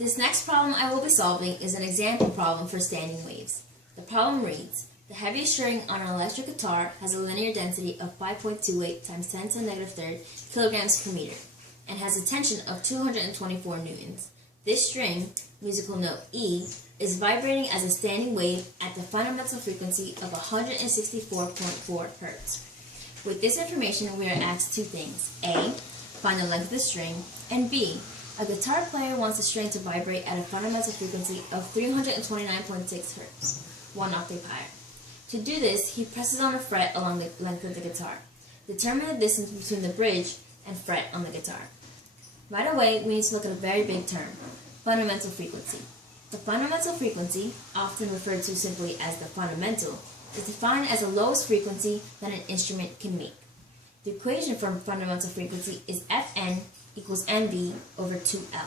This next problem I will be solving is an example problem for standing waves. The problem reads, the heaviest string on an electric guitar has a linear density of 5.28 times 10 to the negative third kilograms per meter and has a tension of 224 newtons. This string, musical note E, is vibrating as a standing wave at the fundamental frequency of 164.4 Hz. With this information, we are asked two things. A, find the length of the string, and B, a guitar player wants the string to vibrate at a fundamental frequency of 329.6 Hz, 1 octave higher. To do this, he presses on a fret along the length of the guitar. Determine the distance between the bridge and fret on the guitar. Right away, we need to look at a very big term, fundamental frequency. The fundamental frequency, often referred to simply as the fundamental, is defined as the lowest frequency that an instrument can make. The equation for fundamental frequency is Fn equals Nv over 2L.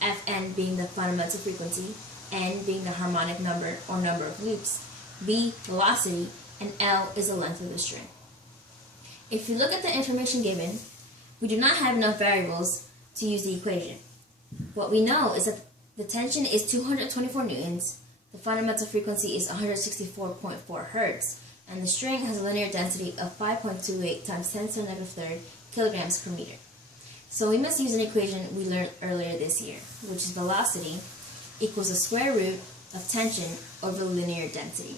Fn being the fundamental frequency, N being the harmonic number or number of loops, V velocity, and L is the length of the string. If you look at the information given, we do not have enough variables to use the equation. What we know is that the tension is 224 newtons, the fundamental frequency is 164.4 Hz, and the string has a linear density of 5.28 times 10 to the negative third kilograms per meter. So we must use an equation we learned earlier this year, which is velocity equals the square root of tension over linear density.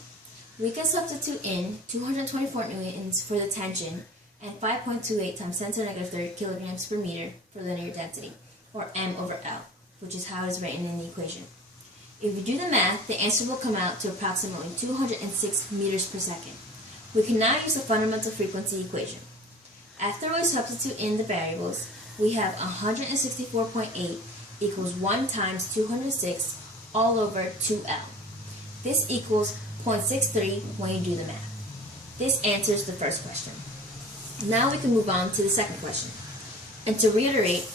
We can substitute in 224 newtons for the tension and 5.28 times 10 to the negative third kilograms per meter for linear density, or m over L, which is how it is written in the equation. If we do the math, the answer will come out to approximately 206 meters per second. We can now use the fundamental frequency equation. After we substitute in the variables, we have 164.8 equals 1 times 206 all over 2L. This equals 0.63 when you do the math. This answers the first question. Now we can move on to the second question. And to reiterate,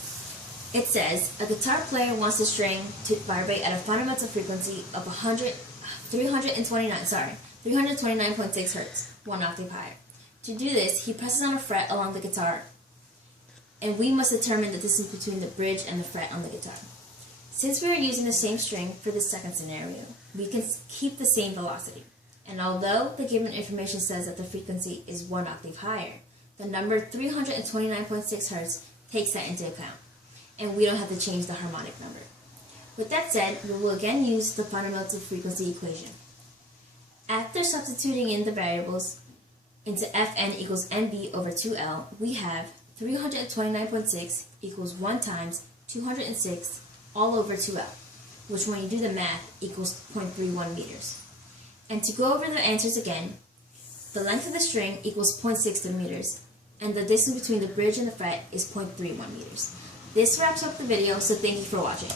it says, a guitar player wants the string to vibrate at a fundamental frequency of 329.6 Hz, 1 octave higher. To do this, he presses on a fret along the guitar, and we must determine the distance between the bridge and the fret on the guitar. Since we are using the same string for the second scenario, we can keep the same velocity. And although the given information says that the frequency is 1 octave higher, the number 329.6 Hz takes that into account, and we don't have to change the harmonic number. With that said, we will again use the fundamental frequency equation. After substituting in the variables into Fn equals Nv over 2L, we have 329.6 equals 1 times 206 all over 2L, which when you do the math equals 0.31 meters. And to go over the answers again, the length of the string equals 0.60 meters, and the distance between the bridge and the fret is 0.31 meters. This wraps up the video, so thank you for watching.